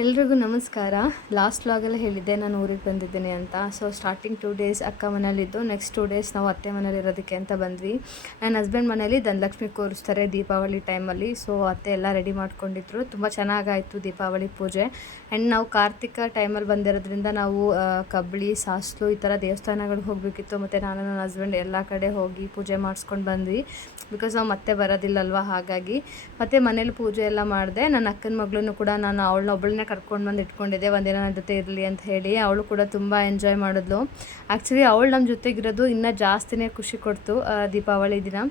ಎಲ್ರಿಗೂ ನಮಸ್ಕಾರ. ಲಾಸ್ಟ್ ವ್ಲಾಗಲ್ಲಿ ಹೇಳಿದ್ದೆ ನಾನು ಊರಿಗೆ ಬಂದಿದ್ದೀನಿ ಅಂತ. ಸೊ ಸ್ಟಾರ್ಟಿಂಗ್ 2 ಡೇಸ್ ಅಕ್ಕ ಮನೇಲಿದ್ದು, ನೆಕ್ಸ್ಟ್ 2 ಡೇಸ್ ನಾವು ಅತ್ತೆ ಮನೇಲಿ ಇರೋದಕ್ಕೆ ಅಂತ ಬಂದ್ವಿ. ನನ್ನ ಹಸ್ಬೆಂಡ್ ಮನೇಲಿ ಧನಲಕ್ಷ್ಮಿ ಕೂರಿಸ್ತಾರೆ ದೀಪಾವಳಿ ಟೈಮಲ್ಲಿ. ಸೊ ಅತ್ತೆ ಎಲ್ಲ ರೆಡಿ ಮಾಡ್ಕೊಂಡಿದ್ರು. ತುಂಬ ಚೆನ್ನಾಗಾಯಿತು ದೀಪಾವಳಿ ಪೂಜೆ. ಆ್ಯಂಡ್ ನಾವು ಕಾರ್ತಿಕ ಟೈಮಲ್ಲಿ ಬಂದಿರೋದ್ರಿಂದ ನಾವು ಕಬ್ಬಳಿ, ಸಾಸ್ಲು ಈ ಥರ ದೇವಸ್ಥಾನಗಳಿಗೆ ಹೋಗಬೇಕಿತ್ತು. ಮತ್ತು ನಾನು ನನ್ನ ಹಸ್ಬೆಂಡ್ ಎಲ್ಲ ಕಡೆ ಹೋಗಿ ಪೂಜೆ ಮಾಡಿಸ್ಕೊಂಡು ಬಂದ್ವಿ. ಬಿಕಾಸ್ ನಾವು ಮತ್ತೆ ಬರೋದಿಲ್ಲಲ್ವ, ಹಾಗಾಗಿ. ಮತ್ತು ಮನೇಲಿ ಪೂಜೆ ಎಲ್ಲ ಮಾಡಿದೆ. ನನ್ನ ಅಕ್ಕನ ಮಗಳೂ ಕೂಡ ನಾನು ಅವಳನ್ನ ಒಬ್ಬಳನ್ನೇ ಕರ್ಕೊಂಡು ಬಂದು ಇಟ್ಕೊಂಡಿದ್ದೆ, ಒಂದಿನ ನನ್ನ ಜೊತೆ ಇರಲಿ ಅಂತ ಹೇಳಿ. ಅವಳು ಕೂಡ ತುಂಬ ಎಂಜಾಯ್ ಮಾಡಿದ್ಲು. ಆ್ಯಕ್ಚುಲಿ ಅವಳು ನಮ್ಮ ಜೊತೆಗಿರೋದು ಇನ್ನೂ ಜಾಸ್ತಿನೇ ಖುಷಿ ಕೊಡ್ತು. ದೀಪಾವಳಿ ದಿನ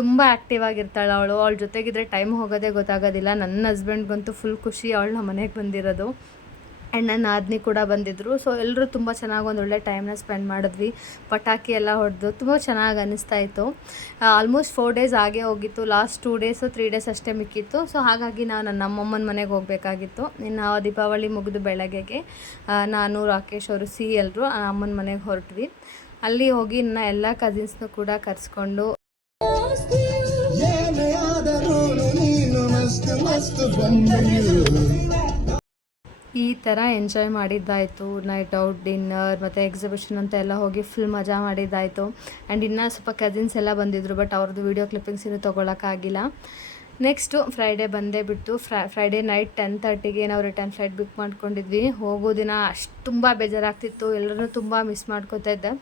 ತುಂಬ ಆ್ಯಕ್ಟಿವ್ ಆಗಿರ್ತಾಳೆ ಅವಳು. ಅವಳ ಜೊತೆಗಿದ್ರೆ ಟೈಮ್ ಹೋಗೋದೇ ಗೊತ್ತಾಗೋದಿಲ್ಲ. ನನ್ನ ಹಸ್ಬೆಂಡ್ಗಂತೂ ಫುಲ್ ಖುಷಿ ಅವಳು ನಮ್ಮ ಮನೆಗೆ ಬಂದಿರೋದು. ಆ್ಯಂಡ್ ನನ್ನ ನಾದಿನಿ ಕೂಡ ಬಂದಿದ್ದರು. ಸೊ ಎಲ್ಲರೂ ತುಂಬ ಚೆನ್ನಾಗಿ ಒಂದೊಳ್ಳೆ ಟೈಮ್ನ ಸ್ಪೆಂಡ್ ಮಾಡಿದ್ವಿ. ಪಟಾಕಿ ಎಲ್ಲ ಹೊಡೆದು ತುಂಬ ಚೆನ್ನಾಗಿ ಅನ್ನಿಸ್ತಾಯಿತ್ತು. ಆಲ್ಮೋಸ್ಟ್ 4 ಡೇಸ್ ಆಗೇ ಹೋಗಿತ್ತು. ಲಾಸ್ಟ್ 2 ಡೇಸು 3 ಡೇಸ್ ಅಷ್ಟೇ ಮಿಕ್ಕಿತ್ತು. ಸೊ ಹಾಗಾಗಿ ನಾವು ನನ್ನ ಅಮ್ಮಮ್ಮನ ಮನೆಗೆ ಹೋಗಬೇಕಾಗಿತ್ತು. ಇನ್ನು ದೀಪಾವಳಿ ಮುಗಿದು ಬೆಳಗ್ಗೆಗೆ ನಾನು, ರಾಕೇಶ್ ಅವರು, ಎಲ್ಲರೂ ಅಮ್ಮನ ಮನೆಗೆ ಹೊರಟ್ವಿ. ಅಲ್ಲಿ ಹೋಗಿ ಇನ್ನು ಎಲ್ಲ ಕಸಿನ್ಸ್ನು ಕೂಡ ಕರೆಸ್ಕೊಂಡು ಈ ಥರ ಎಂಜಾಯ್ ಮಾಡಿದ್ದಾಯಿತು. ನೈಟ್ ಔಟ್, ಡಿನ್ನರ್ ಮತ್ತು ಎಕ್ಸಿಬಿಷನ್ ಅಂತ ಎಲ್ಲ ಹೋಗಿ ಫುಲ್ ಮಜಾ ಮಾಡಿದ್ದಾಯಿತು. ಆ್ಯಂಡ್ ಇನ್ನೂ ಸ್ವಲ್ಪ ಕಸಿನ್ಸ್ ಎಲ್ಲ ಬಂದಿದ್ದರು, ಬಟ್ ಅವ್ರದ್ದು ವೀಡಿಯೋ ಕ್ಲಿಪ್ಪಿಂಗ್ಸ್ ಇನ್ನೂ ತೊಗೊಳಕ್ಕಾಗಿಲ್ಲ. ನೆಕ್ಸ್ಟು ಫ್ರೈಡೇ ಬಂದೇ ಬಿಟ್ಟು ಫ್ರೈಡೇ ನೈಟ್ 10:30ಗೆ ನಾವು ರಿಟರ್ನ್ ಫ್ಲೈಟ್ ಬುಕ್ ಮಾಡ್ಕೊಂಡಿದ್ವಿ. ಹೋಗೋ ದಿನ ತುಂಬ ಬೇಜಾರಾಗ್ತಿತ್ತು. ಎಲ್ಲರೂ ತುಂಬ ಮಿಸ್ ಮಾಡ್ಕೋತಾ ಇದ್ದೆ.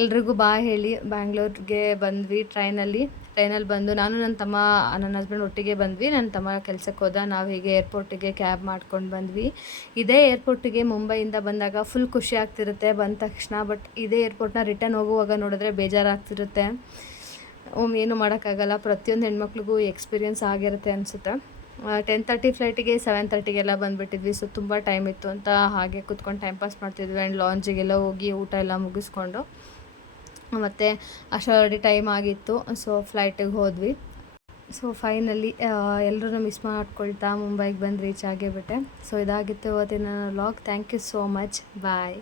ಎಲ್ರಿಗೂ ಹೇಳಿ ಬ್ಯಾಂಗ್ಳೂರಿಗೆ ಬಂದ್ವಿ ಟ್ರೈನಲ್ಲಿ ಬಂದು ನಾನು ನನ್ನ ತಮ್ಮ, ನನ್ನ ಹಸ್ಬೆಂಡ್ ಒಟ್ಟಿಗೆ ಬಂದ್ವಿ. ನನ್ನ ತಮ್ಮ ಕೆಲಸಕ್ಕೆ ಹೋದ. ನಾವು ಹೀಗೆ ಏರ್ಪೋರ್ಟಿಗೆ ಕ್ಯಾಬ್ ಮಾಡ್ಕೊಂಡು ಬಂದ್ವಿ. ಇದೇ ಏರ್ಪೋರ್ಟಿಗೆ ಮುಂಬೈಯಿಂದ ಬಂದಾಗ ಫುಲ್ ಖುಷಿ ಆಗ್ತಿರುತ್ತೆ ಬಂದ ತಕ್ಷಣ. ಬಟ್ ಇದೇ ಏರ್ಪೋರ್ಟ್ನ ರಿಟರ್ನ್ ಹೋಗುವಾಗ ನೋಡಿದ್ರೆ ಬೇಜಾರಾಗ್ತಿರುತ್ತೆ. ಏನು ಮಾಡೋಕ್ಕಾಗಲ್ಲ. ಪ್ರತಿಯೊಂದು ಹೆಣ್ಮಕ್ಳಿಗೂ ಎಕ್ಸ್ಪೀರಿಯೆನ್ಸ್ ಆಗಿರುತ್ತೆ ಅನಿಸುತ್ತೆ. 10:30 ಫ್ಲೈಟಿಗೆ 7:30ಗೆಲ್ಲ ಬಂದುಬಿಟ್ಟಿದ್ವಿ. ಸೊ ತುಂಬ ಟೈಮ್ ಇತ್ತು ಅಂತ ಹಾಗೆ ಕೂತ್ಕೊಂಡು ಟೈಮ್ ಪಾಸ್ ಮಾಡ್ತಿದ್ವಿ. ಆ್ಯಂಡ್ ಲಾಂಜಿಗೆಲ್ಲ ಹೋಗಿ ಊಟ ಎಲ್ಲ ಮುಗಿಸ್ಕೊಂಡು ಮತ್ತು ಅಷ್ಟೊಳಗೆ ಟೈಮ್ ಆಗಿತ್ತು. ಸೊ ಫ್ಲೈಟಿಗೆ ಹೋದ್ವಿ. ಸೊ ಫೈನಲಿ ಎಲ್ಲರೂ ಮಿಸ್ ಮಾಡ್ಕೊಳ್ತಾ ಮುಂಬೈಗೆ ಬಂದು ರೀಚ್ ಆಗೇ ಬಿಟ್ಟೆ. ಸೊ ಇದಾಗಿತ್ತು ಇವತ್ತಿನ vlog. Thank you so much. Bye.